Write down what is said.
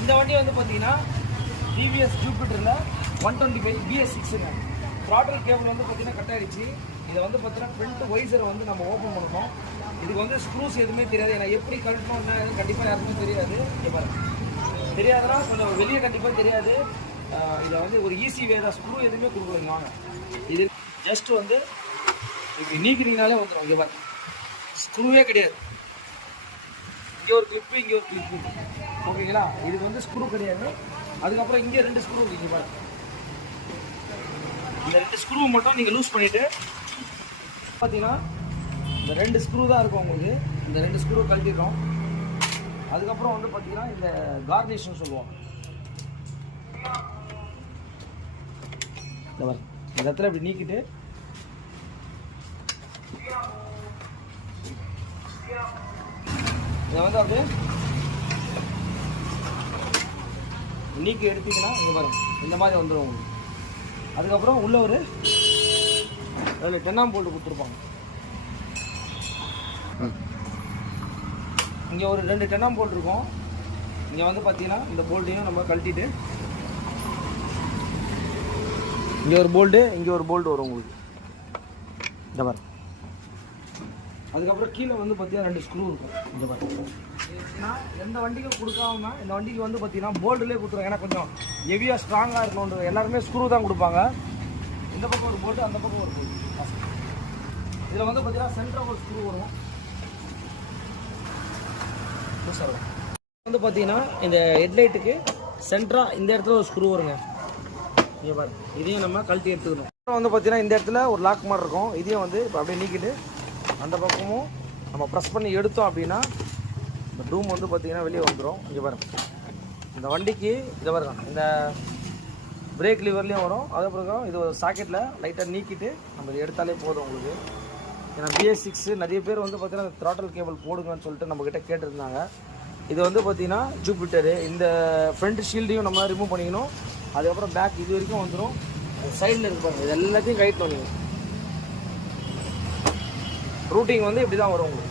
இந்த வண்டி வந்து பார்த்தீங்கன்னா டிவிஎஸ் ஜூபிட்டரில் 125 BS6ங்க. த்ராட்டில் கேபிள் வந்து பார்த்தீங்கன்னா கட் ஆகிடுச்சு. இதை வந்து பார்த்தீங்கன்னா ஃப்ரண்ட் வைசரை வந்து நம்ம ஓப்பன் பண்ணணும். இதுக்கு வந்து ஸ்க்ரூஸ் எதுவுமே தெரியாது. ஏன்னா எப்படி கழட்டணும்னா கண்டிப்பாக யாருக்குமே தெரியாது. தெரியாதுன்னா கொஞ்சம் வெளியே கண்டிப்பாக தெரியாது. இதை வந்து ஒரு ஈஸி வே தான். ஸ்க்ரூ எதுவுமே கொடுக்கலைங்க. வாங்க, இது ஜஸ்ட் வந்து இப்படி நீக்கிறீங்கனாலே வந்துடும். இங்கே பாருங்க, ஸ்க்ரூவே கிடையாது. இங்கே ஒரு கிளிப்பு, இங்கே ஒரு கிளிப்பு, ஓகேங்களா? இதுக்கு வந்து ஸ்க்ரூ கிடையாது. அதுக்கப்புறம் இங்கே 2 ஸ்க்ரூ இங்கே பாருங்க. இந்த 2 ஸ்க்ரூ மட்டும் நீங்கள் லூஸ் பண்ணிவிட்டு பார்த்தீங்கன்னா இந்த 2 ஸ்க்ரூ தான் இருக்கும் உங்களுக்கு. இந்த 2 ஸ்க்ரூ கழட்டிடுறோம். அதுக்கப்புறம் வந்து பார்த்தீங்கன்னா இந்த கார்னிஷ்னு சொல்லுவோம். இந்த இடத்துல இப்படி நீக்கிட்டு இதை வந்து அப்படியே நீக்கி எடுத்தீங்கன்னா இங்கே பாருங்க, இந்த மாதிரி வந்துடும் உங்களுக்கு. அதுக்கப்புறம் உள்ள ஒரு அதில் 10 போல்ட்டு கொடுத்துருப்பாங்க. இங்கே ஒரு 2 10 போல்ட் இருக்கும். இங்கே வந்து பார்த்தீங்கன்னா இந்த போல்ட்டையும் நம்ம கழட்டிட்டு இங்கே ஒரு போல்ட்டு, இங்கே ஒரு போல்ட் வரும் உங்களுக்கு. இந்த மாதிரி அதுக்கப்புறம் கீழே வந்து பார்த்தீங்கன்னா 2 ஸ்க்ரூ இருக்கும். இந்த மாதிரி நான் எந்த வண்டிக்கும் கொடுக்காம இந்த வண்டிக்கு வந்து பார்த்தீங்கன்னா போல்டுலேயே கொடுத்துருவாங்க. ஏன்னா கொஞ்சம் ஹெவியாக ஸ்ட்ராங்காக இருக்கணும். எல்லாருமே ஸ்க்ரூ தான் கொடுப்பாங்க. இந்த பக்கம் ஒரு போல்ட்டு, அந்த பக்கம் ஒரு போல்ட்டு. இதில் வந்து பார்த்தீங்கன்னா சென்டராக ஒரு ஸ்க்ரூ வரும். சார் வந்து பார்த்தீங்கன்னா இந்த ஹெட்லைட்டுக்கு சென்டராக இந்த இடத்துல ஒரு ஸ்க்ரூ வருங்க. இங்கே பாருங்க, இதையும் நம்ம கழட்டி எடுத்துக்கணும். வந்து பார்த்தீங்கன்னா இந்த இடத்துல ஒரு லாக் மாதிரி இருக்கும். இதையும் வந்து இப்போ அப்படியே நீக்கிட்டு அந்த பக்கமும் நம்ம ப்ரெஸ் பண்ணி எடுத்தோம் அப்படின்னா இந்த டூம் வந்து பார்த்தீங்கன்னா வெளியே வந்துடும். இங்கே பாருங்க, இந்த வண்டிக்கு இதை பாருங்க, இந்த பிரேக் லிவர்லேயும் வரும். அதுக்கப்புறம் இது ஒரு சாக்கெட்டில் லைட்டாக நீக்கிட்டு நம்ம இதை எடுத்தாலே போதும் உங்களுக்கு. ஏன்னா BS6 நிறைய பேர் வந்து பார்த்தீங்கன்னா த்ராட்டல் கேபிள் போடுங்கன்னு சொல்லிட்டு நம்மக்கிட்ட கேட்டிருந்தாங்க. இது வந்து பார்த்தீங்கன்னா ஜூபிட்டரு. இந்த ஃப்ரண்ட் ஷீல்டையும் நம்ம ரிமூவ் பண்ணிக்கணும். அதுக்கப்புறம் பேக் இது வரைக்கும் வந்துடும். சைடில் இருக்கு பாருங்கள், இது எல்லாத்தையும் கழட்டணும். நீங்கள் ரூட்டிங் வந்து இப்படி தான் வரும் உங்களுக்கு.